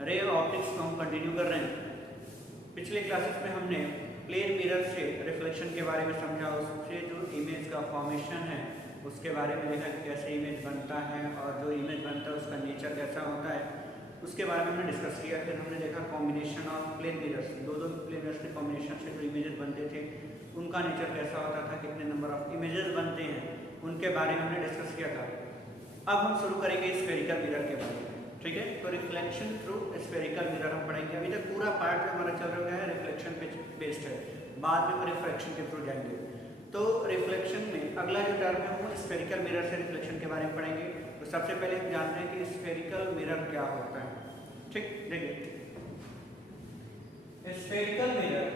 Ray optics को हम continue कर रहे हैं। पिछले क्लासेस में हमने प्लेन मिरर से रिफ्लेक्शन के बारे में समझा, उससे जो इमेज का फॉर्मेशन है उसके बारे में देखा कि कैसे इमेज बनता है और जो इमेज बनता है उसका नेचर कैसा होता है, उसके बारे में हमने डिस्कस किया। फिर हमने देखा कॉम्बिनेशन ऑफ प्लेन मिरर्स, दो प्लेन मिरर्स के कॉम्बिनेशन से जो इमेजेस बनते थे उनका नेचर कैसा होता था, कितने नंबर ऑफ इमेजेस बनते हैं, उनके बारे में हमने डिस्कस किया था। अब हम शुरू करेंगे स्फेरिकल मिरर के बारे में, ठीक है। तो रिफ्लेक्शन थ्रू स्फेरिकल मिरर हम पढ़ेंगे। अभी तक पूरा पार्ट जो हमारा चल रहा है रिफ्लेक्शन पे बेस्ड है, बाद में हम रिफ्रैक्शन के थ्रू जाएंगे। तो रिफ्लेक्शन में अगला जो टर्म है वो स्फेरिकल मिरर से रिफ्लेक्शन के बारे में पढ़ेंगे। तो सबसे पहले हम जानते हैं कि स्फेरिकल मिरर क्या होता है, ठीक। देखिए स्फेरिकल मिरर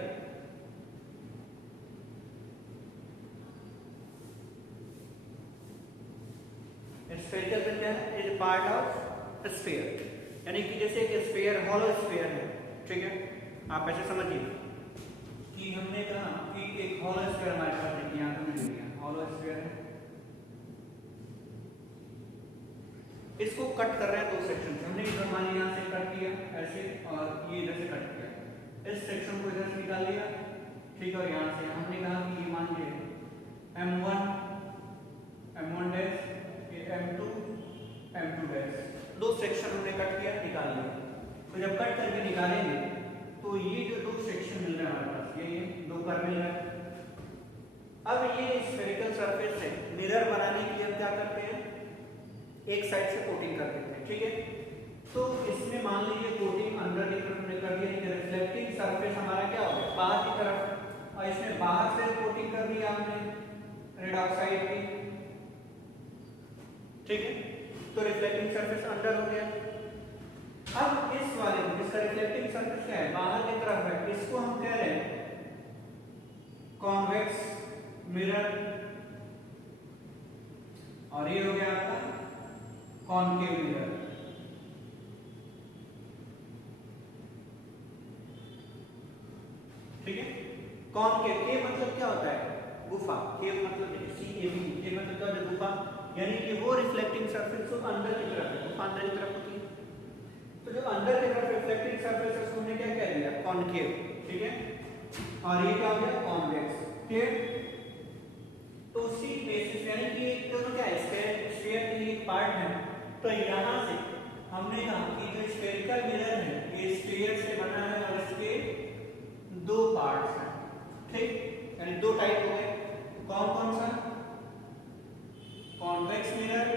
स्फेरिकल मिरर क्या है, इज पार्ट ऑफ स्फीयर, यानी कि जैसे एक स्फीयर हॉलो स्फीयर है, ठीक है। आप ऐसे समझिए कि हमने कहा कि एक हॉलो स्फीयर हमारे पास देखिए यहाँ पे मिल गया, हॉलो स्फीयर है, इसको कट कर रहे हैं दो सेक्शन से। हमने इधर मान यहाँ से कट किया ऐसे और ये इधर से कट किया, इस सेक्शन को इधर से निकाल लिया, ठीक है। और यहाँ से हमने कहा कि ये मान लीजिए M1 डैश, ये M2 डैश, दो सेक्शन हमने कट किया, निकाल लिया। तो जब कट करके निकालेंगे तो ये जो दो सेक्शन मिल रहे हैं हमारे पास, ये दो कर मिल रहा है। अब ये स्फेरिकल सरफेस है, मिरर बनाने के लिए हम क्या करते हैं, एक साइड से कोटिंग कर देते हैं, ठीक है। तो इसमें मान लीजिए कोटिंग अंदर की तरफ हमने कर दिया, रिफ्लेक्टिंग सरफेस हमारा क्या हो गया बाहर की तरफ, और इसमें बाहर से कोटिंग कर दिया हमने रेड ऑक्साइड की, ठीक है। तो रिफ्लेक्टिंग सरफेस अंदर हो गया। अब इस वाले जिसका रिफ्लेक्टिंग सरफेस क्या है बाहर की तरफ है, इसको हम कह रहे हैं कॉन्वेक्स मिरर, और ये हो गया आपका कॉनकेव मिरर, ठीक है। कॉनकेव के मतलब क्या होता है, गुफा, केव मतलब CAV, के मतलब क्या होता है गुफा, यानी कि वो रिफ्लेक्टिंग सरफेस जो अंदर की तरफ है, गुफा अंदर की तरफ होती है। तो जो अंदर की तरफ रिफ्लेक्टिंग सरफेस है उसको हमने क्या कह दिया, कॉनकेव, ठीक है। और ये क्या हो गया कॉन्वेक्स, ठीक। तो उसी बेसिस यानी कि एक दोनों क्या है स्फीयर की एक पार्ट है, तो यहाँ से हमने कहा कि जो स्फेरिकल मिरर है ये स्फीयर से बना है और इसके दो पार्ट्स हैं, ठीक। यानी दो टाइप हो गए, कौन कौन सा, कॉन्वेक्स मिरर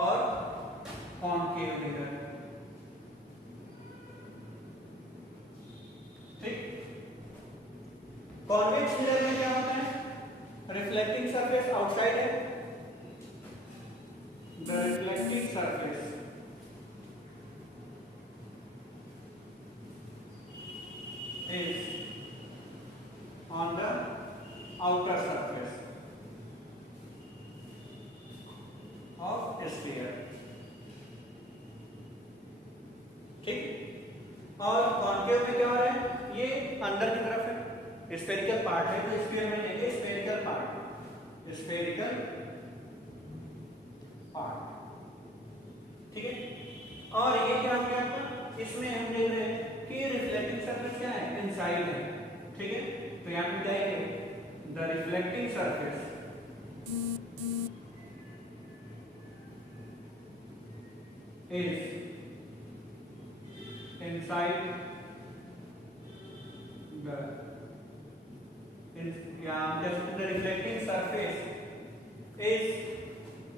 और कॉनकेव मिरर, ठीक। कॉन्वेक्स मिरर में क्या होता है, रिफ्लेक्टिंग सरफेस आउटसाइड है, the reflecting surface is on the outer surface of a sphere, ठीक। और कॉनकेव में क्या हो रहा है, ये अंदर की तरफ है, स्फेरिकल पार्ट है, तो स्फीयर में देंगे स्फेरिकल पार्ट, स्फेरिकल पार्ट, ठीक है। और ये क्या हो गया आपका, इसमें हम देख रहे हैं कि रिफ्लेक्टिंग सरफेस क्या है इनसाइड है, ठीक है। तो यहां पे जाएंगे the reflecting surface is inside the reflecting surface is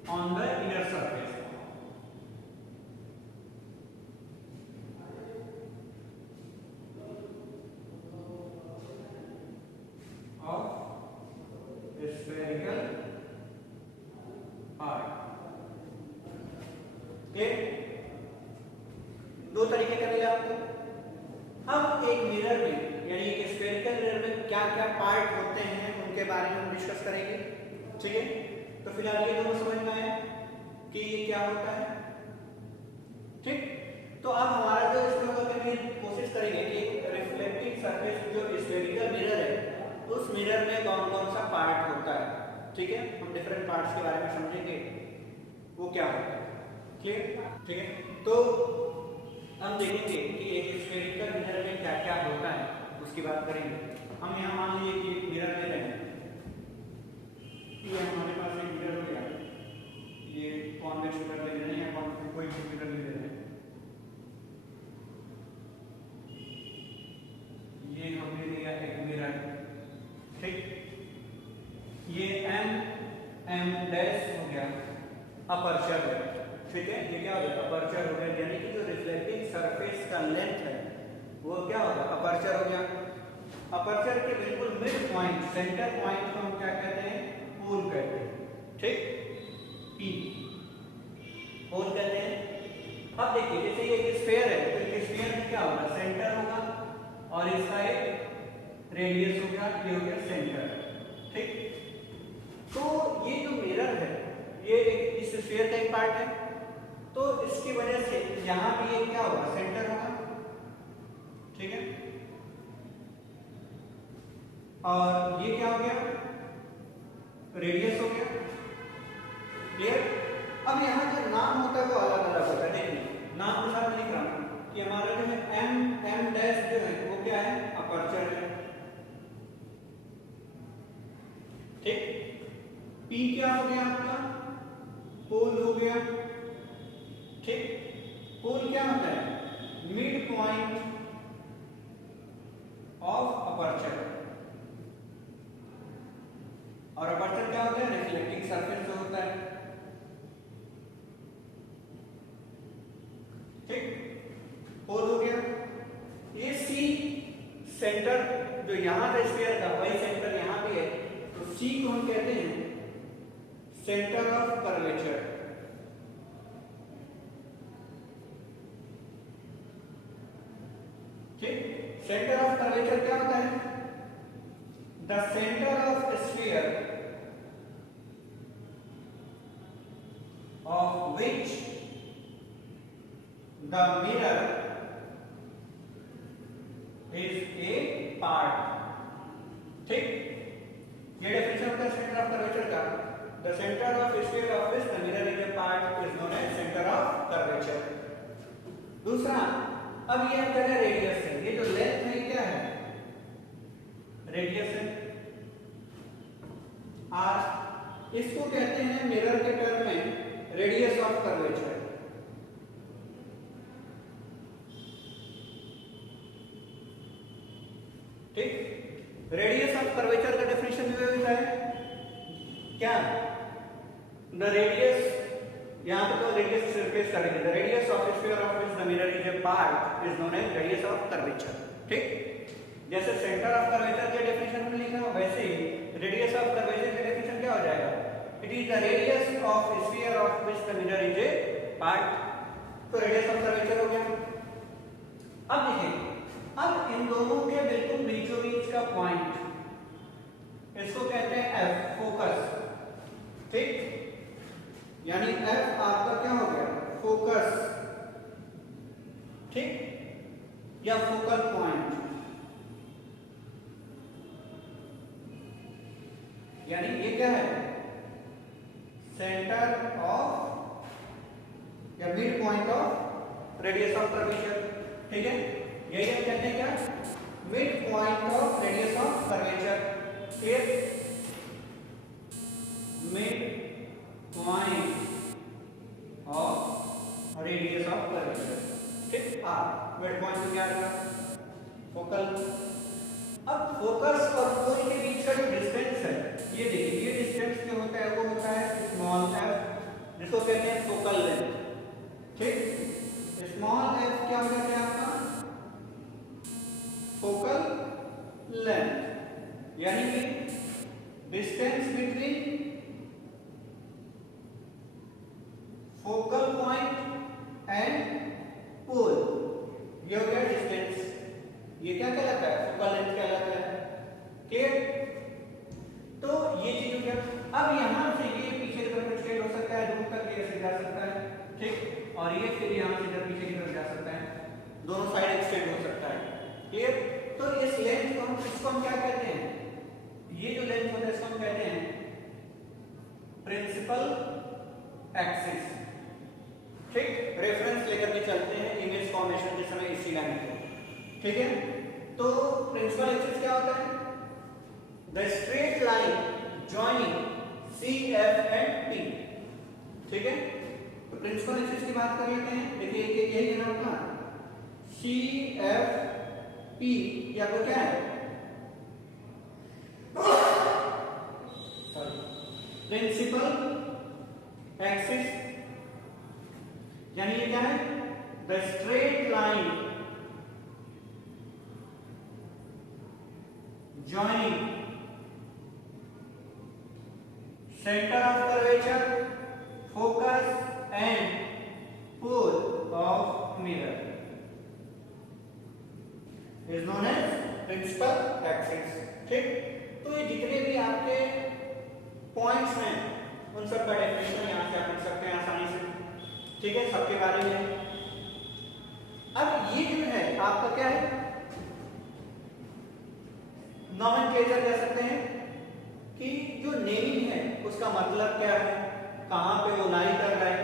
on the inner surface of spherical part, ये दो तरीके का मिला आपको। अब एक मिरर में यानी एक स्फेरिकल मिरर में क्या क्या पार्ट होते हैं उनके बारे में हम डिस्कस करेंगे, ठीक है। तो फिलहाल ये दोनों समझ में आया कि ये क्या होता है, ठीक। तो अब हमारा जो इसमें करने की कोशिश करेंगे कि रिफ्लेक्टिंग सरफेस जो स्फेरिकल मिरर है उस मिरर में कौन कौन सा पार्ट होता है, ठीक है। हम डिफरेंट पार्ट्स के बारे में समझेंगे वो क्या होता है, क्लियर? ठीक है, तो हम देखेंगे कि एक स्फेरिकल मिरर में क्या क्या होता है, उसकी बात करेंगे। हम यहाँ मान लीजिए कि एक मिरर ले रहे हैं, ये हमारे पास एक मिरर हो गया, ये कॉन्वेक्स मिरर ले रहे हैं या कोई भी मिरर ले रहे हैं, ये हमने लिया एक मिरर, ठीक, ये एम डैश हो गया अपर्चर है, ठीक है, ये क्या हो गया अपर्चर हो गया, यानी कि जो रिफ्लेक्टिंग सरफेस का लेंथ है वो क्या होगा अपर्चर हो गया। अपर्चर के बिल्कुल मिड पॉइंट, सेंटर पॉइंट को हम क्या कहते हैं, पोल कहते हैं, ठीक, पी पोल कहते हैं। अब देखिए जैसे ये एक स्फीयर है, तो इस स्फीयर में क्या होगा, सेंटर होगा और इसका एक रेडियस होगा, ये हो गया सेंटर, ठीक। तो ये जो मिरर है ये इस स्फीयर का एक पार्ट है, तो इसकी वजह से यहां भी ये क्या होगा, सेंटर होगा, ठीक है, और ये क्या हो गया, रेडियस हो गया, क्लियर। अब यहाँ जो नाम होता है वो अलग अलग होता है, देखिए नाम के साथ लिख रहा हूं कि हमारा जो है एम डैश जो है वो क्या है, अपर्चर है, ठीक। पी क्या हो गया आपका, पोल हो गया, ठीक। पोल क्या होता है, मिड पॉइंट ऑफ अपर्चर, और अपर्चर क्या हो गया, रिफ्लेक्टिंग सरफेस जो होता है, ठीक, पोल हो गया। ये सी सेंटर जो यहां था स्फीयर का, वही सेंटर यहां भी है, तो सी को हम कहते हैं सेंटर ऑफ कर्वेचर, ठीक। सेंटर ऑफ कर्वेचर क्या होता है, the centre of sphere of which the mirror is a part, ठीक। ये डेफिनेशन होता है सेंटर ऑफ कर्वेचर का, the centre of sphere of which the mirror is a part is known as centre of curvature. दूसरा, अब ये हम कह रहे हैं रेडियस है, ये जो लेंथ है क्या है, रेडियस है, आर, इसको कहते हैं मिरर के टर्म में रेडियस ऑफ कर्वेचर, ठीक। रेडियस ऑफ कर्वेचर का डेफिनेशन जो होता है क्या, द रेडियस, यहां पे तो रेडियस सरफेस करेंगे, the radius of sphere of which the mirror is a part is known as radius of curvature, ठीक। जैसे सेंटर ऑफ कर्वेचर के डेफिनेशन में लिखा है वैसे ही रेडियस ऑफ कर्वेचर का डेफिनेशन क्या हो जाएगा, it is the radius of sphere of which the mirror is a part, तो रेडियस ऑफ कर्वेचर हो गया। अब देखिए, अब इन दोनों के बिल्कुल बीचों बीच का पॉइंट, इसको कहते हैं एफ, फोकस, ठीक, यानी एफ आपका क्या हो गया, फोकस, ठीक, या फोकल पॉइंट, यानी ये क्या है, सेंटर ऑफ या mid point of radius of curvature, ठीक है, यही हम कहते हैं क्या, mid point of radius of curvature, clear, mid point of radius of curvature, ठीक। आर मिड पॉइंट क्या रहेगा, फोकल। अब फोकस और पोल के बीच का जो डिस्टेंस है, ये देखिए, ये डिस्टेंस जो होता है वो होता है स्मॉल एफ, जिसको कहते हैं फोकल लेंथ, ठीक। स्मॉल एफ क्या हो जाता है आपका, फोकल लेंथ, यानी कि distance between focal point and pole, ये हो गया डिस्टेंस, ये क्या कहलाता है, फोकल लेंथ कहलाता है, क्लियर। तो ये चीज हो गया। अब यहां से ये पीछे की तरफ एक्सटेंड हो सकता है, दूर तक ये ऐसे जा सकता है, ठीक, और ये फिर यहां से इधर पीछे की तरफ जा सकता है, दोनों साइड एक्सटेंड हो सकता है, क्लियर। तो इस लेंथ को हम क्या कहते हैं, ये जो लेंथ होता है इसको हम कहते हैं प्रिंसिपल एक्सिस, ठीक, रेफरेंस लेकर के चलते हैं इमेज फॉर्मेशन के समय इसी लाइन को। ठीक है, तो प्रिंसिपल एक्सिस क्या होता है? The straight line joining C F and P. ठीक है, तो प्रिंसिपल एक्सिस की बात कर लेते हैं। देखिए यही है ना अपना सी एफ पी, या तो क्या है प्रिंसिपल एक्सिस, यानी ये क्या है? The straight line joining center of curvature, focus and pole of mirror is known as principal axis। ठीक, तो ये जितने भी आपके पॉइंट्स हैं उन सब का डेफिनेशन यहाँ से आप लिख सकते हैं आसानी से। ठीक है, सबके बारे में। अब ये जो है आपका क्या है? नॉमेनक्लेचर कह सकते हैं कि जो नेमिंग है उसका मतलब क्या है, कहां पे वो लाई कर रहा है।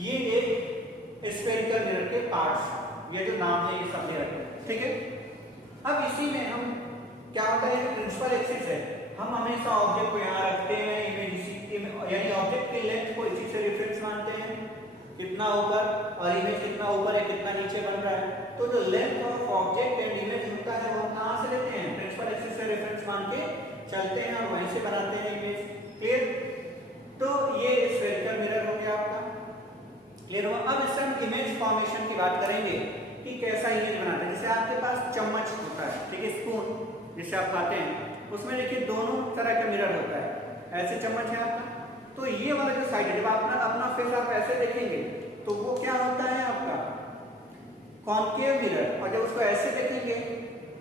ये एक स्फेरिकल मिरर के पार्ट्स, ये जो नाम है ये सब दे रखे हैं। ठीक है, अब इसी में हम क्या होता है, प्रिंसिपल एक्सिस है, हम हमेशा ऑब्जेक्ट को यहाँ रखते हैं, इमेज यानी ऑब्जेक्ट की लेंथ को इसी से रेफरेंस मानते हैं, कितना ऊपर और इमेज कितना ऊपर है कितना नीचे बन रहा है। तो जो length of object and image होता है वो कहां से लेते हैं? प्रिंसिपल एक्सिस से रेफरेंस मान के चलते हैं और वहीं से बनाते हैं इमेज। क्लियर? तो ये स्फेरिकल मिरर हो गया आपका। क्लियर हुआ? अब इससे हम इमेज फॉर्मेशन की बात करेंगे कि कैसा इमेज बनाते हैं। जैसे आपके पास चम्मच होता है, ठीक है, स्पून जिससे आप खाते हैं, उसमें देखिए दोनों तरह का मिरर होता है। ऐसे चम्मच है आपका, तो ये वाला जो साइड है, जब आप अपना फेस आप ऐसे देखेंगे तो वो क्या होता है आपका कॉनकेव मिरर, और जब उसको ऐसे देखेंगे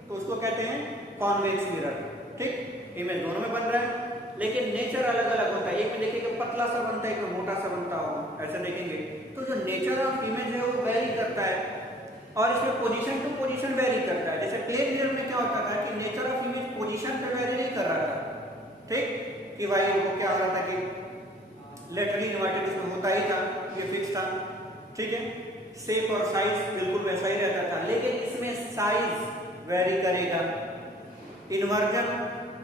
तो उसको कहते हैं कॉन्वेक्स मिरर। ठीक, इमेज दोनों में बन रहा है लेकिन नेचर अलग अलग होता है। एक में देखिए पतला सा बनता है, एक में मोटा सा बनता होगा, ऐसे देखेंगे तो जो नेचर ऑफ इमेज है वो वेरी करता है और इसमें पोजीशन टू पोजीशन वेरी करता है। जैसे प्लेन मिरर में क्या होता था कि नेचर ऑफ इमेज पोजीशन पे वेरी नहीं कर रहा था। ठीक, कि भाई वो क्या हो रहा था कि लेटरली इन्वर्टेड इसमें होता ही था, ये फिक्स था। ठीक है, शेप और साइज बिल्कुल वैसा ही रहता था, लेकिन इसमें साइज वेरी करेगा, इन्वर्जन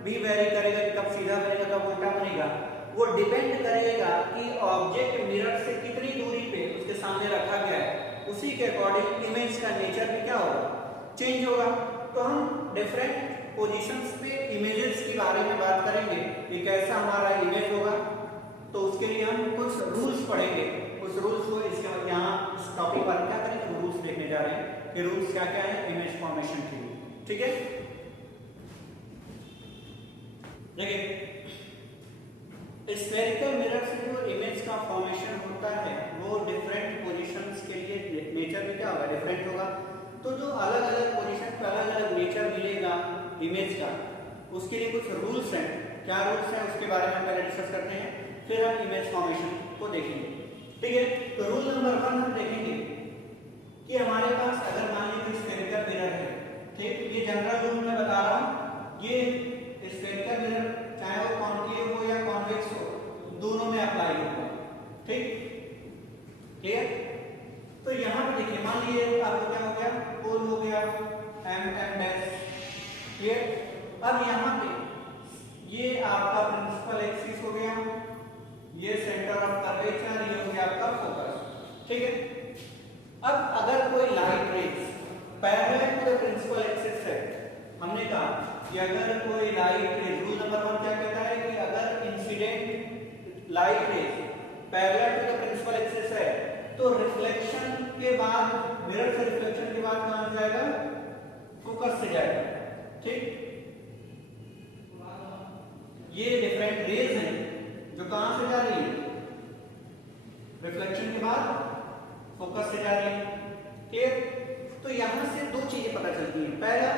भी वेरी करेगा कि कब सीधा बनेगा कब उल्टा बनेगा। वो डिपेंड करेगा कि ऑब्जेक्ट मिरर से कितनी दूरी पे उसके सामने रखा गया है, उसी के अकॉर्डिंग इमेज का नेचर भी क्या होगा, चेंज होगा। तो हम डिफरेंट पोजीशंस पे इमेजेस के बारे में बात करेंगे कि कैसा हमारा इमेज होगा। तो उसके लिए हम कुछ रूल्स पढ़ेंगे, उस रूल्स को इसके यहाँ इस टॉपिक पर क्या करेंगे, रूल्स देखने जा रहे हैं कि रूल्स क्या क्या है इमेज फॉर्मेशन के लिए। ठीक है, देखिए स्फेरिकल मिरर से जो इमेज का फॉर्मेशन होता है वो डिफरेंट पोजीशंस के लिए नेचर भी क्या होगा, डिफरेंट होगा। तो जो अलग अलग पोजीशन पे अलग अलग नेचर मिलेगा इमेज का, उसके लिए कुछ रूल्स हैं। क्या रूल्स हैं उसके बारे में हम पहले डिस्कस करते हैं, फिर हम इमेज फॉर्मेशन को देखेंगे। ठीक है, तो रूल नंबर 1 हम देखेंगे कि हमारे पास अगर मान लीजिए स्फेरिकल मिरर है, ठीक, ये जनरल रूल मैं बता रहा हूँ, ये स्फेरिकल मिरर चाहे वो कॉनकेव हो या कॉन्वेक्स हो, दोनों में अप्लाई होगा। ठीक, क्लियर? तो यहाँ पे देखिए मान लीजिए आपको क्या हो गया, पोल हो गया m डैश। क्लियर? अब यहाँ पे ये आपका प्रिंसिपल एक्सिस हो गया, ये सेंटर ऑफ कर्वेचर, ये हो गया आपका फोकस। ठीक है, अब अगर कोई light rays parallel to the principal axis है, हमने कहा कि अगर कोई लाइट रेज, रूल नंबर 1 क्या कहता है कि अगर incident light rays parallel to the principal axis है तो रिफ्लेक्शन के बाद, मिरर से रिफ्लेक्शन के बाद कहां जाएगा, फोकस से जाएगा। ठीक, ये डिफरेंट रेज हैं जो कहां से जा रही है, रिफ्लेक्शन के बाद फोकस से जा रही है। क्लियर? तो यहां से दो चीजें पता चलती हैं। पहला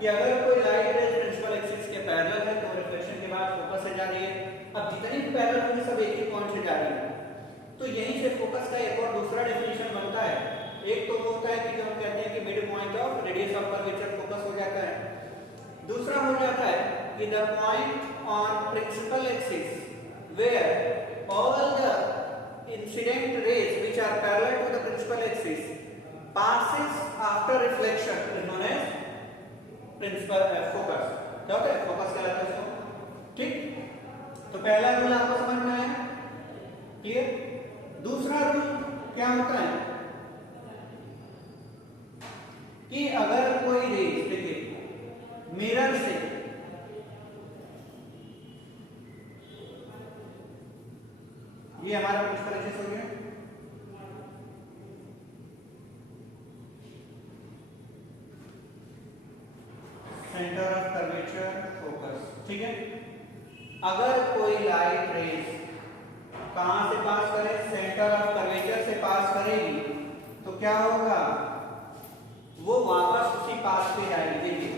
कि अगर कोई लाइट रेज प्रिंसिपल एक्सिस के पैरेलल है तो रिफ्लेक्शन के बाद फोकस से जा रही है। अब जितनी भी पैरेलल होंगी सब एक ही पॉइंट से जा रही है, तो यहीं से फोकस का एक और दूसरा डेफिनेशन बनता है। एक तो वो होता है कि जो हम कहते हैं कि mid point of radius of curvature focus हो जाता है। दूसरा हो जाता है कि the point on principal axis where all the incident rays which are parallel to the principal axis passes after reflection is known as principal focus. क्या होता है? फोकस कहलाता है इसको. ठीक, तो पहला रूल आपको समझ में आया, क्लियर. दूसरा रूल क्या होता है कि अगर कोई रेज, देखिए मिरर से ये हमारा प्रिंसिपल एक्सिस हो गया, सेंटर ऑफ कर्वेचर फोकस. ठीक है, अगर कोई लाइट रेज कहां से पास करे? सेंटर ऑफ कर्वेचर से पास करेगी तो क्या होगा? वो वापस उसी पास पे जाएगी. देखिए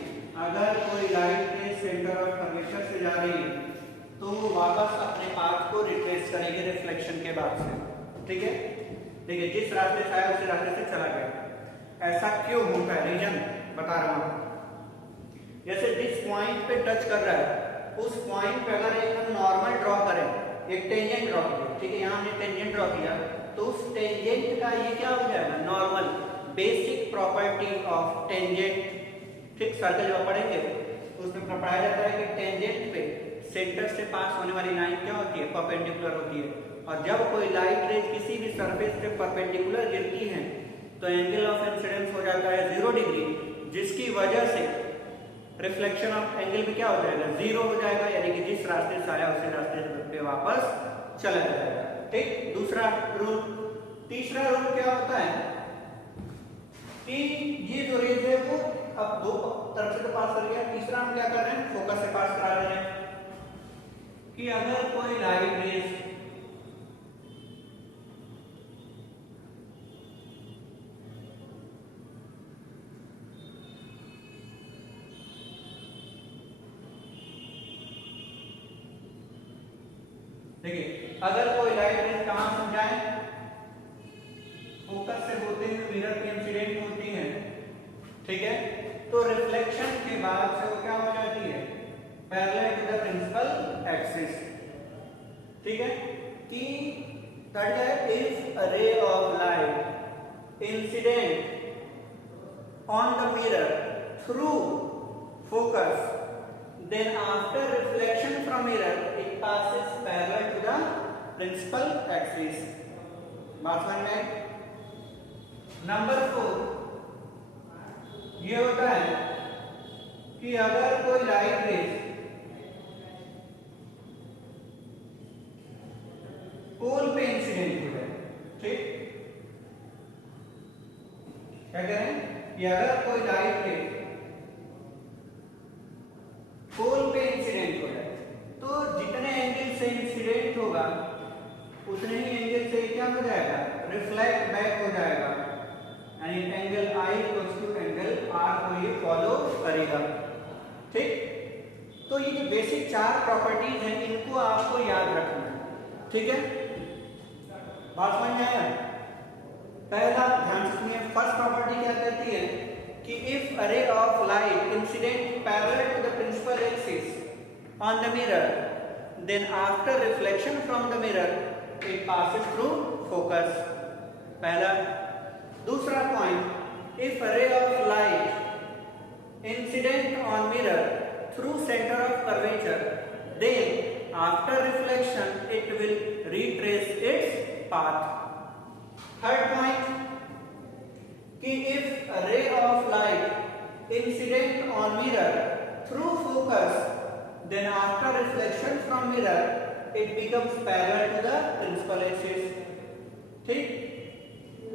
अगर कोई light raise centre of curvature से जा रही है तो वो वापस अपने पाथ को रिट्रेस करेगी रिफ्लेक्शन के बाद से. ठीक है, देखिए जिस रास्ते से आया उसी रास्ते से चला गया. ऐसा क्यों होता है? रीजन बता रहा हूं. जैसे जिस पॉइंट पे टच कर रहा है उस पॉइंट पे अगर एक हम नॉर्मल ड्रॉ करें, एक टेंजेंट ड्रॉ किया, ठीक है, यहाँ हमने टेंजेंट ड्रॉ किया तो उस टेंजेंट का ये क्या हो जाएगा? Normal. Basic property of tangent, ठीक, सर्कल जब पढ़ेंगे उसमें पढ़ाया जाता है कि टेंजेंट पे सेंटर से पास होने वाली लाइन क्या होती है? परपेंडिकुलर होती है. और जब कोई लाइट रेज किसी भी सरफेस पे परपेंडिकुलर गिरती है तो एंगल ऑफ इंसिडेंस हो जाता है 0 डिग्री, जिसकी वजह से रिफ्लेक्शन ऑफ एंगल भी क्या हो जाएगा? 0 हो जाएगा, यानी कि जिस रास्ते से आया उसी रास्ते पे वापस चला जाएगा. ठीक, दूसरा रूल. तीसरा रूल क्या होता है कि ये जो रेज है वो अब दो तरफ से तो पास कर गया, तीसरा हम क्या कर रहे हैं? फोकस से पास करा रहे हैं. कि अगर कोई लाइट रेज देखिए अगर कोई लाइट रेज कहां से जाए? फोकस से होते हुए मिरर पे इंसिडेंट होती है. ठीक है, तो रिफ्लेक्शन के बाद से वो क्या हो जाती है? Parallel to the principal axis. ठीक है, कि दैट है if a ray of light incident on the mirror through focus, then after reflection from mirror it passes parallel to the principal axis. बात समझ में आई? नंबर 4 ये होता है कि अगर कोई लाइट रेज पोल पे इंसिडेंट हो जाए. ठीक, क्या कह रहे हैं कि अगर कोई लाइट रेज पोल पे इंसिडेंट हो जाए तो जितने एंगल से इंसिडेंट होगा उतने ही एंगल से क्या हो जाएगा? रिफ्लेक्ट बैक हो जाएगा. यानी angle I equals to angle R को ये फॉलो करेगा. ठीक, तो ये जो बेसिक 4 प्रॉपर्टीज हैं इनको आपको याद रखना है. ठीक है, बात समझ में आया? पहला ध्यान से सुनिए, फर्स्ट प्रॉपर्टी क्या कहती है कि if a ray of light incident parallel to the principal axis on the mirror, then after reflection from the mirror it passes through focus. पहला. दूसरा point, if a ray of light incident on mirror through center of curvature, then after reflection it will retrace its path. Third point, कि if a ray of light incident on mirror through focus, then after reflection from mirror it becomes parallel to the principal axis. ठीक,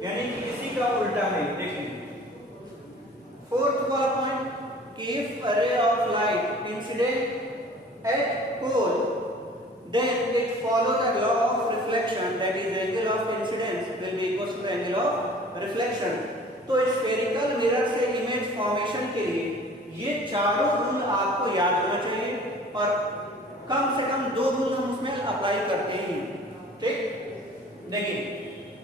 यानी कि इसी का उल्टा है. देखिए fourth वाला पॉइंट कि if a ray of light incident at pole, then it follows the law of reflection, that is angle of incidence will be equal to the angle of reflection. तो स्फेरिकल मिरर से image formation के लिए ये चारों rule आपको याद होना चाहिए और कम से कम 2 रूल हम उसमें अप्लाई करते हैं. ठीक, देखिए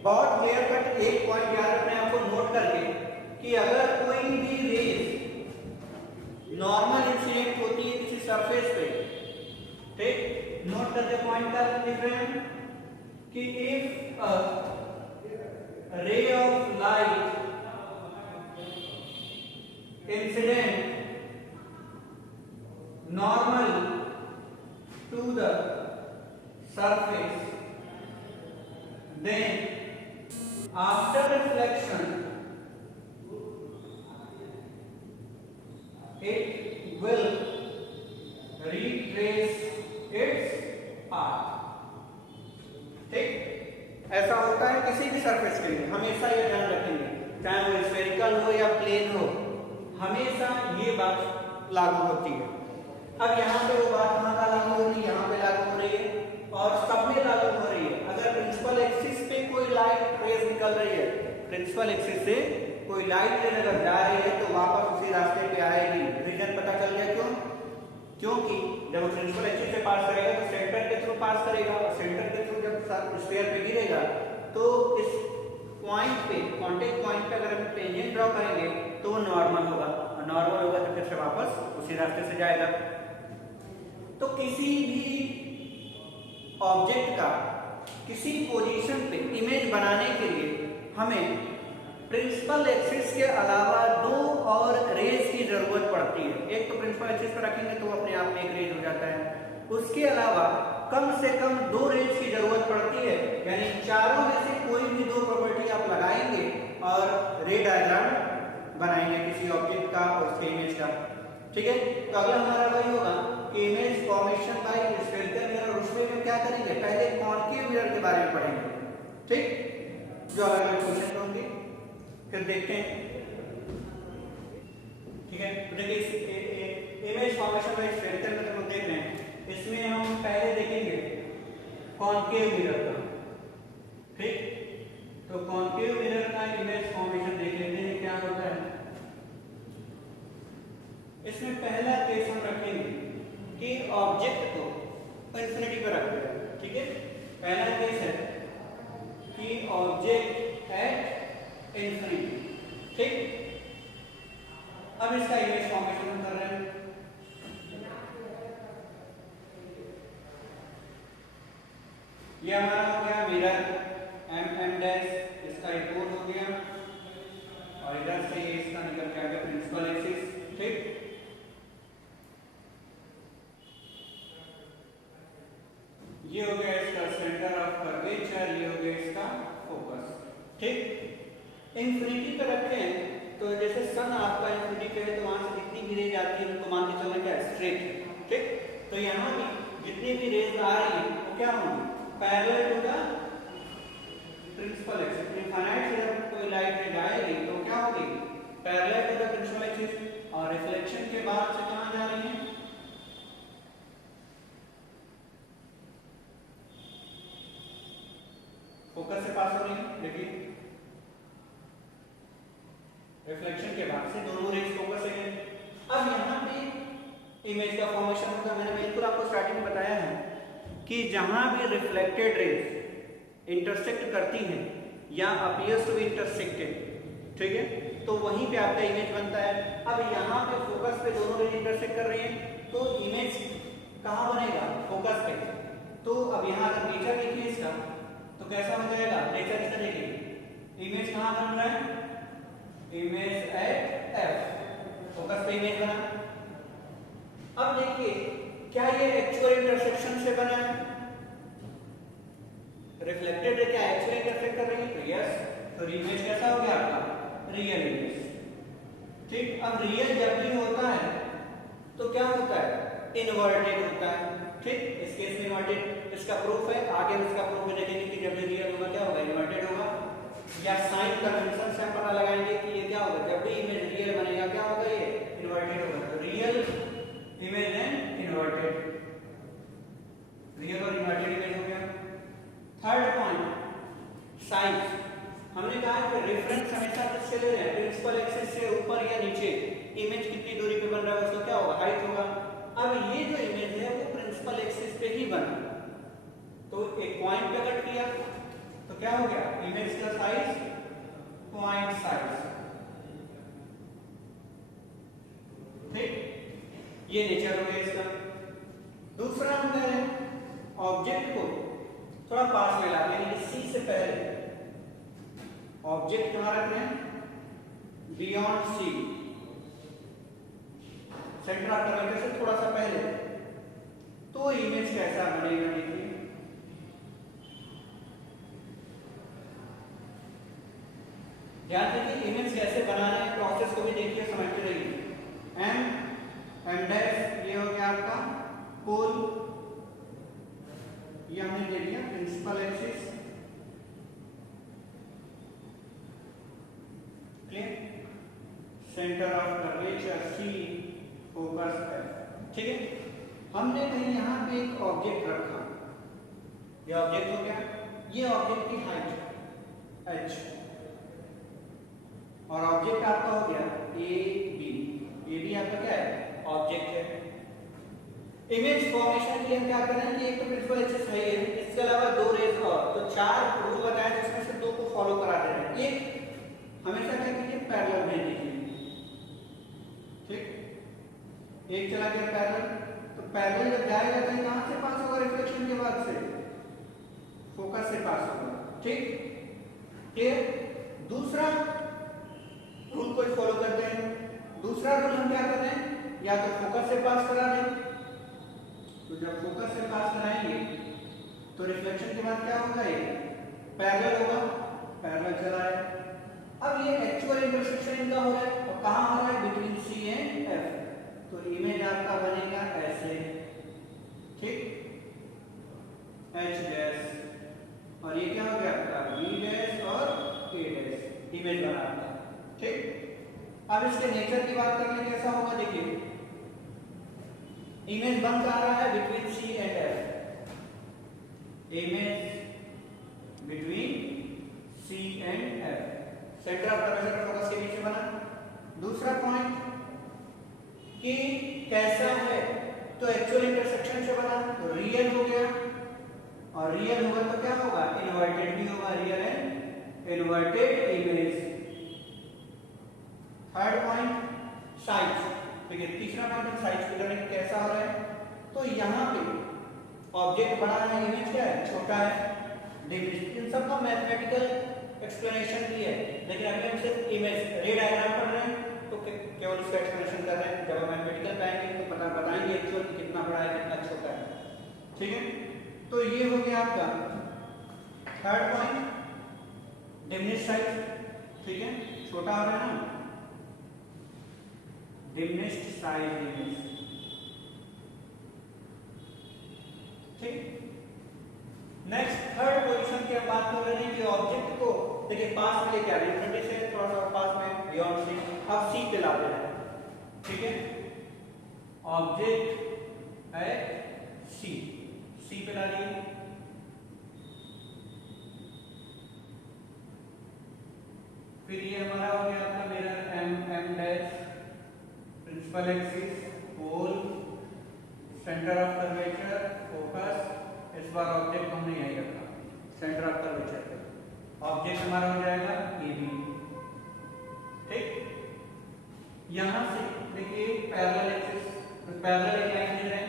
बहुत क्लियर कट एक पॉइंट याद रखना है आपको नोट करके कि अगर कोई भी रेज नॉर्मल इंसिडेंट होती है किसी सरफेस पे, ठीक, नोट करके पॉइंट कर लिख रहे हैं कि if a incident normal to the surface, then after reflection it will retrace its path। ठीक, ऐसा होता है किसी भी सरफेस के लिए, हमेशा ये ध्यान रखेंगे, चाहे वो स्फेरिकल हो या प्लेन हो, हमेशा ये बात लागू होती है। अब यहाँ पे वो बात कहाँ का लागू हो रही है, यहाँ पे लागू हो रही है और सब में लागू हो रही है। अगर प्रिंसिपल एक्सिस पे कोई लाइट रेज निकल रही है, प्रिंसिपल एक्सिस से कोई लाइट रेज अगर जा रही है तो वापस उसी रास्ते पे आएगी। रीजन पता चल गया क्यों? क्योंकि जब प्रिंसिपल एक्सिस से पास करेगा तो सेंटर के थ्रू पास करेगा और सेंटर के थ्रू जब स्फीयर पे गिरेगा तो इस पॉइंट पे, कांटेक्ट पॉइंट पे अगर हम टेंजेंट ड्रॉ करेंगे तो वो नॉर्मल होगा, और नॉर्मल होगा तो फिर से वापस उसी रास्ते से जाएगा। तो किसी भी ऑब्जेक्ट का किसी पोजीशन पे इमेज बनाने के लिए हमें प्रिंसिपल एक्सिस के अलावा दो और रेज की जरूरत पड़ती है। एक तो प्रिंसिपल एक्सिस पर रखेंगे तो अपने आप में एक रेज हो जाता है, उसके अलावा कम से कम दो रेज की जरूरत पड़ती है, यानी चारों में से कोई भी दो प्रॉपर्टी आप लगाएंगे और रे डायग्राम बनाएंगे किसी ऑब्जेक्ट का और उसके इमेज का। ठीक है, तो अगला हमारा वही होगा कि image formation by spherical mirror. उसमें हम क्या करेंगे, पहले कॉन्केव मिरर के बारे में पढ़ेंगे, ठीक, जो अलग अलग क्वेश्चन होंगे फिर देखते हैं। ठीक है, तो देखिए इमेज फॉर्मेशन बाय स्फेरिकल में हम देख रहे हैं, इसमें हम पहले देखेंगे कॉन्केव मिरर का। ठीक, तो कॉन्केव मिरर का इमेज फॉर्मेशन देख लेते हैं क्या होता है। इसमें पहला केस हम रखेंगे कि ऑब्जेक्ट को इंफिनिटी पर रख दिया। ठीक है, पहला केस है कि ऑब्जेक्ट एट इंफिनिटी। ठीक, अब इसका इमेज फॉर्मेशन हम कर रहे हैं। ये हमारा हो गया मिरर एम डैश, इसका इक्वल हो गया और इधर से ये इसका निकल के आ गया प्रिंसिपल एक्सिस। ठीक, ये हो गया इसका सेंटर ऑफ कर्वेचर, ये हो गया इसका फोकस। ठीक, इंफिनिटी पे रखे हैं तो जैसे सन आपका इंफिनिटी पे है तो वहां से जितनी भी रेज आती है उनको मान के चलना क्या स्ट्रेट। ठीक, तो यहाँ भी जितनी भी रेज आ रही है वो क्या होंगी, parallel to the principal axis. Infinite से जब कोई लाइट रेज आएगी तो क्या होगी, parallel to the principal axis, और रिफ्लेक्शन के बाद से कहां जा रही है, फोकस से पास हो रही है। देखिए रिफ्लेक्शन के बाद से दोनों रेज फोकस से हैं। अब यहाँ पे इमेज का फॉर्मेशन होगा। मैंने बिल्कुल आपको स्टार्टिंग में बताया है कि जहां भी रिफ्लेक्टेड रेज इंटरसेक्ट करती हैं या अपीयर्स टू बी इंटरसेक्टेड, ठीक है, तो वहीं पे आपका इमेज बनता है। अब यहाँ पे फोकस पे दोनों रेज इंटरसेक्ट कर रही हैं तो इमेज कहाँ बनेगा, फोकस पे। तो अब यहाँ अगर नेचर देखिए इसका तो कैसा हो जाएगा, नेचर इसका देखिए, इमेज कहाँ बन रहा है, इमेज एट एफ, फोकस पे इमेज बना। अब देखिए क्या ये एक्चुअल इंटरसेक्शन से बना है, रिफ्लेक्टेड रे क्या एक्चुअल इंटरसेक्ट कर रही है, तो यस, तो इमेज कैसा हो गया आपका, रियल इमेज। ठीक, अब रियल जब भी होता है तो क्या होता है, इनवर्टेड होता है। ठीक, इस केस में इनवर्टेड इसका प्रूफ है, आगे इसका प्रूफ में देखेंगे कि जब भी रियल होगा क्या होगा, इनवर्टेड होगा। या साइन कन्वेंशन से हम पता लगाएंगे कि ये क्या होगा, जब भी इमेज रियल बनेगा क्या होगा, ये इनवर्टेड होगा। तो real image and inverted, real और इनवर्टेड इमेज हो गया। Third point, size. हमने कहा कि रेफरेंस हमेशा किससे ले रहे हैं, प्रिंसिपल एक्सिस से ऊपर या नीचे इमेज कितनी दूरी पे बन रहा है उसका क्या होगा, हाइट होगा। अब ये जो इमेज है वो प्रिंसिपल एक्सिस पे ही बना, तो एक पॉइंट पे कट किया तो क्या हो गया, इमेज का साइज, पॉइंट साइज। ठीक, ये नेचर हो गया इसका। दूसरा हम कह रहे हैं ऑब्जेक्ट को थोड़ा पास में ला लेंगे, सी से पहले ऑब्जेक्ट कहां रख रहे हैं, beyond C. Centre of curvature से थोड़ा सा पहले, तो इमेज कैसा बनेगा देखिए। ध्यान दीजिए इमेज कैसे बनाना है, प्रोसेस को भी देखिए, समझते रहिए। एम डैश ये हो गया आपका पोल, ये हमने दे दिया principal axis, clear. Centre of curvature C, focus F, ठीक है। हमने कहीं यहाँ पे एक ऑब्जेक्ट रखा, ये ऑब्जेक्ट हो गया, ये ऑब्जेक्ट की हाइट h, और ऑब्जेक्ट आपका हो गया ए बी आपका क्या है, ऑब्जेक्ट है। इमेज फॉर्मेशन के लिए हम क्या कर रहे हैं कि एक तो प्रिंसिपल एक्सिस है, इसके अलावा दो रेज और, तो चार रूल बताए जिसमें से दो को फॉलो करा दे रहे हैं। एक हमेशा क्या कीजिए, पैरेलल भेज दीजिए, ठीक। एक चला गया पैरेलल, तो पैरेलल जब जाएगा तो कहां से पास होगा, रिफ्लेक्शन के बाद से, फोकस से पास होगा, ठीक। फिर दूसरा रूल को फॉलो करते हैं। दूसरा रूल हम क्या कर रहे हैं, या तो फोकस से पास करा दें, तो जब फोकस से पास कराएंगे तो रिफ्लेक्शन के बाद क्या होगा, ये पैरेलल होगा, पैरेलल चला है। अब ये एक्चुअल इंटरसेक्शन इनका हो रहा है, और कहां हो रहा है, बिटवीन सी एंड एफ, तो इमेज आपका बनेगा ऐसे, ठीक, एच डैश, और ये क्या हो गया आपका बी डैश और ए डैश, इमेज बना आपका, ठीक। अब इसके नेचर की बात करने कैसा होगा, देखिए इमेज बन कर रहा है between C and F, image between C and F, centre of curvature का फोकस के बीच में बना। दूसरा पॉइंट कि कैसा है, तो एक्चुअल इंटरसेक्शन से बना, तो रियल हो गया, और रियल होगा तो क्या होगा, इन्वर्टेड भी होगा, real and inverted image. Third point size, देखिए तीसरा पॉइंट साइज की लर्निंग कैसा हो रहा है, तो यहाँ पे ऑब्जेक्ट बड़ा है, इमेज क्या है, छोटा है, डिफरेंस, इन सब का मैथमेटिकल एक्सप्लेनेशन भी है, लेकिन अभी हम सिर्फ इमेज रे डायग्राम पढ़ रहे हैं, तो केवल उसका एक्सप्लेनेशन कर रहे हैं। जब हम मैथमेटिकल पाएंगे तो पता बताएंगे एक्चुअल कितना बड़ा है कितना छोटा है, ठीक है। तो ये हो गया आपका थर्ड पॉइंट, डिमिनिश साइज, ठीक है, छोटा हो रहा है ना, डिमिनिश्ड साइज इमेज, ठीक। नेक्स्ट थर्ड पोजीशन की हम बात कर रहे हैं कि ऑब्जेक्ट को देखिए पास में लेके आ रहे हैं, इन्फिनिटी से थोड़ा सा पास में, बियॉन्ड सी, अब सी पे लाते हैं, ठीक है। ऑब्जेक्ट एट सी पे ला दिए, फिर ये हमारा हो गया आपका mirror M dash, principal axis, pole, centre of curvature, focus, इस बार ऑब्जेक्ट हमने यही रखा, सेंटर ऑफ कर्वेचर पे, ऑब्जेक्ट हमारा हो जाएगा ए बी, ठीक। यहां से देखिए पैरेलल एक्सिस, पैरेलल एक लाइन दे रहे हैं,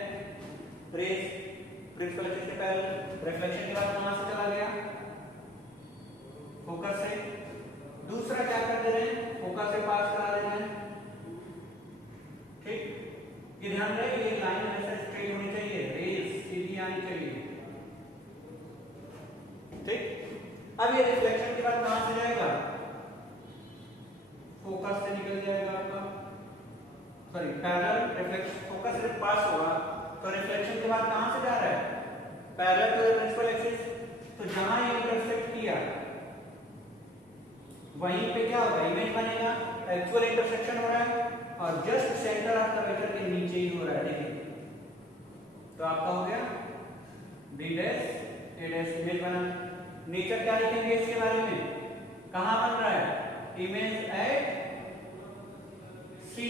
रेस प्रिंसिपल एक्सिस के पैरेलल, रिफ्लेक्शन के बाद कहां से चला गया, फोकस से। दूसरा क्या कर दे रहे हैं, फोकस से पास करा दे रहे हैं, ठीक। ये ध्यान रहे ये लाइन ऐसे स्ट्रेट होनी चाहिए, रेस सीधी आनी चाहिए, ठीक। अब ये रिफ्लेक्शन के बाद कहां से जाएगा, फोकस से निकल जाएगा आपका, सॉरी पैरेलल, रिफ्लेक्शन फोकस से पास होगा, तो रिफ्लेक्शन के बाद कहां से जा रहा है, parallel to the principal axis, तो जहां ये इंटरसेक्ट किया वहीं पे क्या होगा, इमेज बनेगा, एक्चुअल इंटरसेक्शन हो रहा है, और जस्ट सेंटर ऑफ कर्वेचर के नीचे ही हो रहा है, देखिए। तो आपका हो गया बी डैश ए डैश, इमेज बना। नेचर क्या लिखेंगे इसके बारे में, कहां बन रहा है, इमेज एट सी।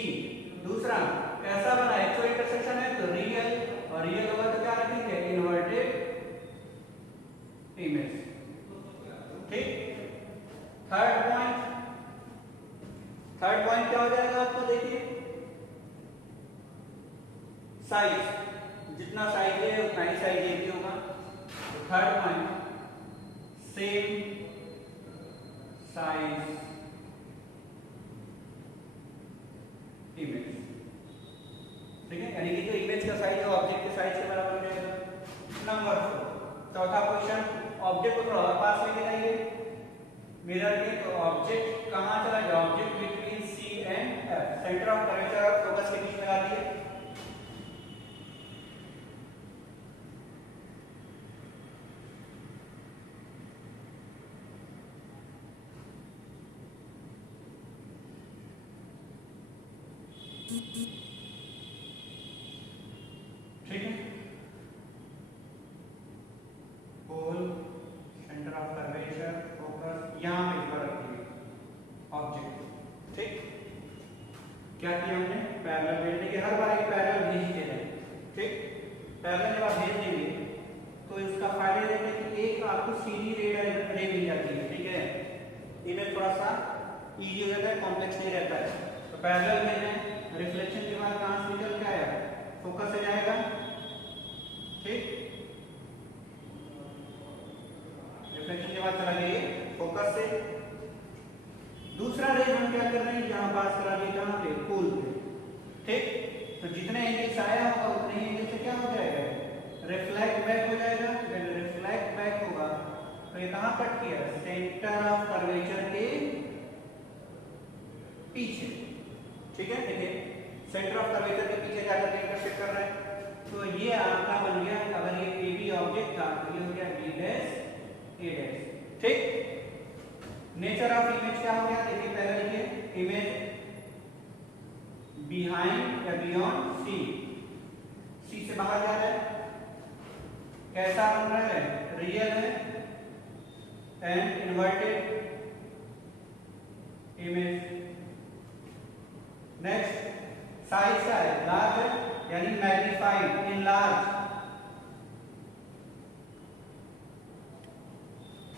दूसरा कैसा बना, एक्चुअल इंटरसेक्शन है तो रियल, और रियल होगा तो क्या रखेंगे, इन्वर्टेड इमेज, ठीक। थर्ड पॉइंट क्या हो जाएगा आपको, देखिए साइज, जितना साइज है उतना ही साइज ये भी होगा। Third point same size image, का साइज ऑब्जेक्ट के साइज के बराबर हो जाएगा। नंबर 4 चौथा क्वेश्चन, ऑब्जेक्ट को थोड़ा और पास लेके जाइए मिरर के, तो ऑब्जेक्ट कहां चला गया, object between C and F, centre of curvature और फोकस के बीच में ला दिए। ठीक है, pole centre of curvature focus यहां पे ऊपर रखिए ऑब्जेक्ट। ठीक, क्या किया हमने, पैरेलल भेजने के, हर बार एक पैरेलल भेजते हैं। ठीक, पैरेलल जब आप भेज देंगे तो इसका फायदा ये है कि एक आपको सीधी रे मिल जाती है। ठीक है, इमेज थोड़ा सा इजी हो जाता है, कॉम्प्लेक्स नहीं रहता है। तो पैरेलल में है, रिफ्लेक्शन के बाद कहां से निकल के आया, फोकस से जाएगा। ठीक, रिफ्लेक्शन के बाद चला गया फोकस से। दूसरा रेज हम क्या कर रहे हैं, जहां पास करा दिया कहां पे, पोल पे। ठीक, तो जितने एंगल से आया होगा उतने एंगल से क्या हो जाएगा, रिफ्लेक्ट बैक हो जाएगा। जब रिफ्लेक्ट बैक होगा तो ये कहां कट किया, सेंटर ऑफ कर्वेचर के पीछे। ठीक है, देखिए सेंटर ऑफ कर्वेचर के पीछे जाकर के इंटरसेक्ट कर रहा है। तो ये आपका बन गया, अगर ये AB ऑब्जेक्ट था तो ये हो गया B डैश A डैश। ठीक, नेचर ऑफ इमेज क्या हो गया, देखिए पहले लिखिए, इमेज बिहाइंड या बियॉन्ड सी से बाहर जा रहा है, कैसा बन रहा है, रियल है and inverted image. Next, size का है, लार्ज है यानी मैग्नीफाइड, इन लार्ज।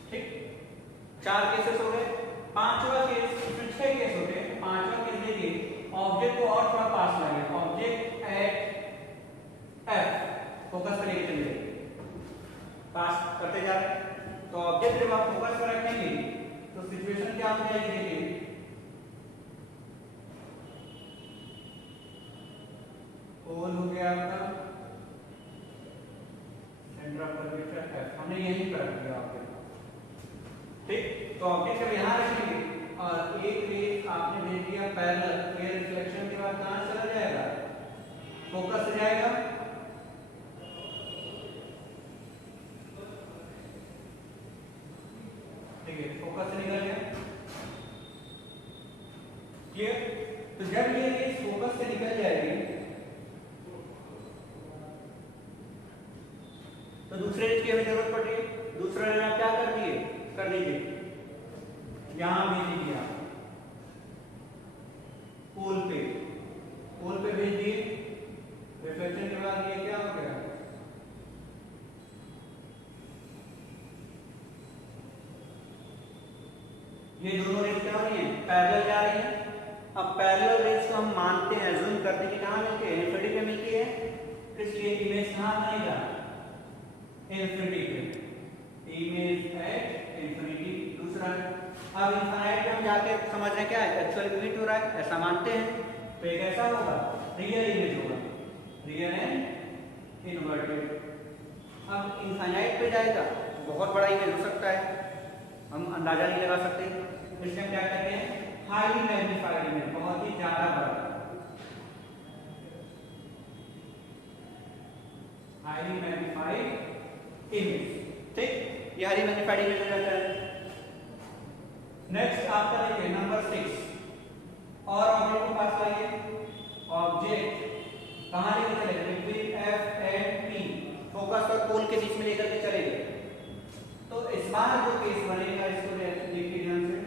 ठीक, 4 केसेस हो गए। पांचवा केस, इसमें 6 केस होते हैं। पांचवा केस देखिए, ऑब्जेक्ट को और थोड़ा पास लाइए, ऑब्जेक्ट एट एफ, फोकस पर लेके चलिए, पास करते जा रहे हैं। तो ऑब्जेक्ट जब आप फोकस पर रखेंगे तो सिचुएशन क्या हो जाएगी, देखिए पोल हो गया आपका, सेंटर ऑफ कर्वेचर एफ, हमने यही कर दिया ऑब्जेक्ट। ठीक, तो ऑब्जेक्ट जब यहां रखेंगे और एक रेज आपने भेज दिया पैरेलल, तो ये रिफ्लेक्शन के बाद कहां चला जाएगा, फोकस से जाएगा। ठीक है, फोकस से निकल गया। क्लियर, तो जब ये रेज फोकस से निकल जाएगी तो दूसरे रेज की हमें जरूरत पड़ रही है। दूसरा रेज आप क्या कर दीजिए, यहां भेज दीजिए आप पोल पे भेज दिए। रिफ्लेक्शन के बाद ये क्या हो गया, ये दोनों रेज क्या हो रही हैं, पैरेलल जा रही हैं। अब पैरेलल रेज को हम मानते हैं, अज्यूम करते हैं कि कहां मिलती है, इन्फिनिटी पे मिलती है, इसलिए इमेज कहां बनेगा, इन्फिनिटी पे, इमेज एट इन्फिनिटी। दूसरा, अब इनफाइनाइट पे हम जाके समझ रहे हैं क्या है, एक्चुअल इमेज हो रहा है, ऐसा मानते हैं, तो ये कैसा होगा, रियल इमेज होगा, रियल एंड इन्वर्टेड। अब इनफाइनाइट पे जाएगा, बहुत बड़ा इमेज हो सकता है, हम अंदाजा नहीं लगा सकते, इसलिए हम क्या कहते हैं, हाईली मैग्नीफाइड इमेज, बहुत ही ज्यादा बड़ा, हाईली मैग्नीफाइड इमेज। ठीक, ये हाईली मैग्नीफाइड इमेज हो जाता है। नेक्स्ट आपका देखिए नंबर 6, और ऑब्जेक्ट को पास लाइए, ऑब्जेक्ट कहां लेके चलेगा, between F and P, focus और पोल के बीच में लेकर के चलेगा। तो इस बार जो केस बनेगा, इसको देखिए ध्यान से,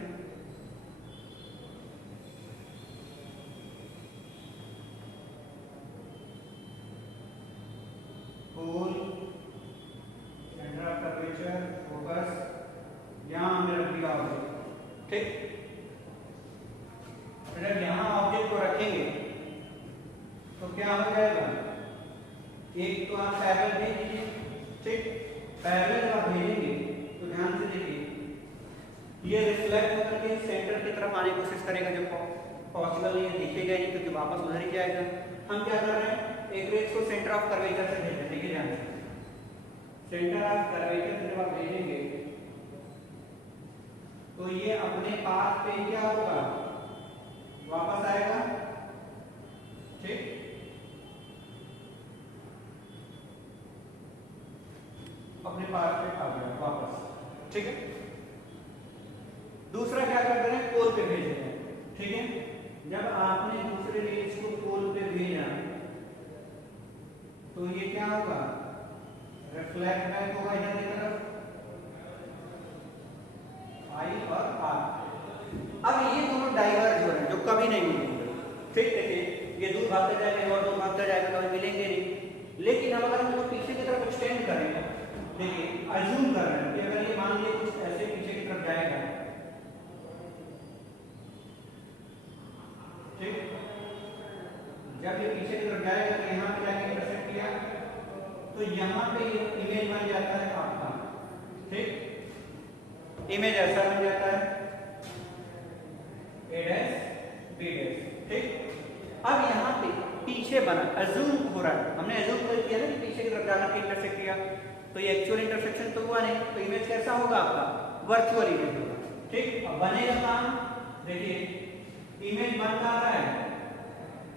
पोल सेंटर ऑफ कर्वेचर फोकस, यहां हमने रख दिया ऑब्जेक्ट। ठीक, जब यहां ऑब्जेक्ट को रखेंगे तो क्या हो जाएगा, एक तो आप पैरेलल भेज दीजिए। ठीक, पैरेलल जब आप भेजेंगे तो ध्यान से देखिए, ये रिफ्लेक्ट होकर के सेंटर की तरफ आने की कोशिश करेगा, जो पॉसिबल नहीं है, दिखेगा नहीं क्योंकि वापस उधर ही जाएगा। हम क्या कर रहे हैं, एक रेज को सेंटर ऑफ कर्वेचर से भेज रहे हैं, ठीक है ध्यान से। सेंटर ऑफ कर्वेचर से जब आप भेजेंगे तो ये अपने पाथ पे क्या होगा, वापस आएगा, ठीक। अपने पाथ पे आ गया वापस, ठीक है। दूसरा क्या कर रहे हैं, पोल पे भेज रहे हैं, ठीक है। जब आपने दूसरे रेज को पोल पे भेजा तो ये क्या होगा, रिफ्लेक्ट बैक होगा इधर की तरफ, आई और आर। अब ये दोनों डाइवर्ज हो रहे हैं जो कभी नहीं मिलेंगे, ठीक। देखिए ये दूर भागता जाएगा और दूर भागता जाएगा, कभी मिलेंगे नहीं। लेकिन अब अगर हम इसको पीछे की तरफ एक्सटेंड करें, देखिए अज्यूम कर रहे हैं कि अगर ये मान लीजिए कुछ ऐसे पीछे की तरफ जाएगा, ठीक। जब ये पीछे की तरफ जाएगा तो यहाँ पे जाके इंटरसेक्ट किया तो यहाँ पे ये इमेज बन जाता है आपका, ठीक। इमेज ऐसा बन जाता है A डैश B डैश, ठीक। अब यहाँ पे पीछे बना, अज्यूम हो रहा है, हमने अज्यूम कर किया ना कि पीछे की तरफ जाना के इंटरसेक्ट किया, तो ये एक्चुअल इंटरसेक्शन तो हुआ नहीं, तो इमेज कैसा होगा आपका, वर्चुअल इमेज होगा, ठीक। अब बनेगा काम, देखिए इमेज बन रहा है,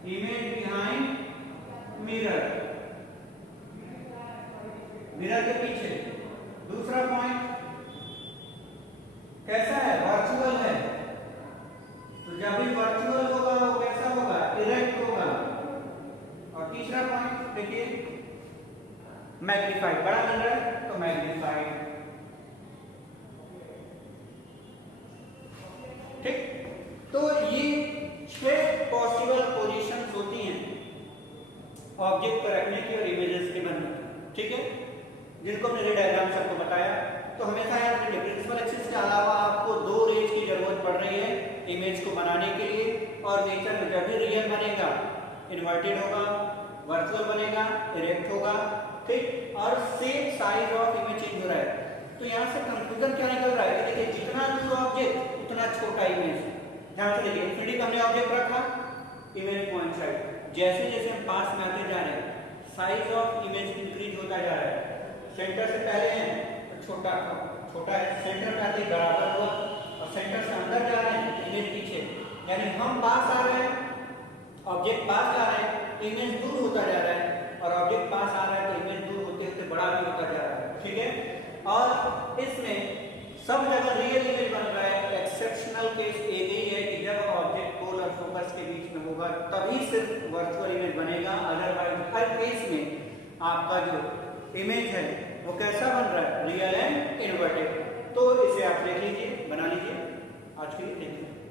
इमेज बिहाइंड मिरर, मिरर के पीछे। दूसरा पॉइंट कैसा है, वर्चुअल है, तो जब भी वर्चुअल होगा वो कैसा होगा, इरेक्ट होगा। और तीसरा पॉइंट देखिए मैग्नीफाइड, बड़ा बन रहा है तो मैग्नीफाइड, ठीक। तो ये 6 पॉसिबल पोजीशंस होती हैं ऑब्जेक्ट पर रखने की और इमेजेस के बनने की, ठीक है, जिनको हमने रे डायग्राम से आपको बताया। तो हमेशा याद रखिए प्रिंसिपल एक्सिस के अलावा आपको 2 रेज की जरूरत पड़ रही है इमेज को बनाने के लिए, और नेचर में जब भी रियल बनेगा इन्वर्टेड होगा, वर्चुअल बनेगा इरेक्ट होगा, ठीक। और same size of image change हो रहा है। तो यहाँ से कंक्लूजन क्या निकल रहा है कि देखिए जितना दूर ऑब्जेक्ट उतना छोटा इमेज। ध्यान से देखिए इंफिनिटी का हमने ऑब्जेक्ट रखा, इमेज पॉइंट साइड, जैसे जैसे हम पास में आते जा रहे हैं साइज ऑफ इमेज इंक्रीज होता जा रहा है। सेंटर से पहले हैं तो छोटा छोटा है, सेंटर पे आते बराबर हुआ, और सेंटर से अंदर जा रहे हैं इमेज पीछे, यानी हम पास आ रहे हैं, ऑब्जेक्ट पास जा रहे हैं, इमेज दूर होता जा रहा है, और ऑब्जेक्ट पास आ रहा है तो इमेज दूर होते होते बड़ा भी होता जा रहा है, ठीक है। और इसमें सब जगह रियल इमेज बन रहा है, एक्सेप्शनल केस एक ही है कि जब ऑब्जेक्ट पोल और फोकस के बीच में होगा तभी सिर्फ वर्चुअल इमेज बनेगा, अदरवाइज हर केस में आपका जो इमेज है वो कैसा बन रहा है, रियल एंड इन्वर्टेड। तो इसे आप देख लीजिए, बना लीजिए। आज के लिए थैंक यू।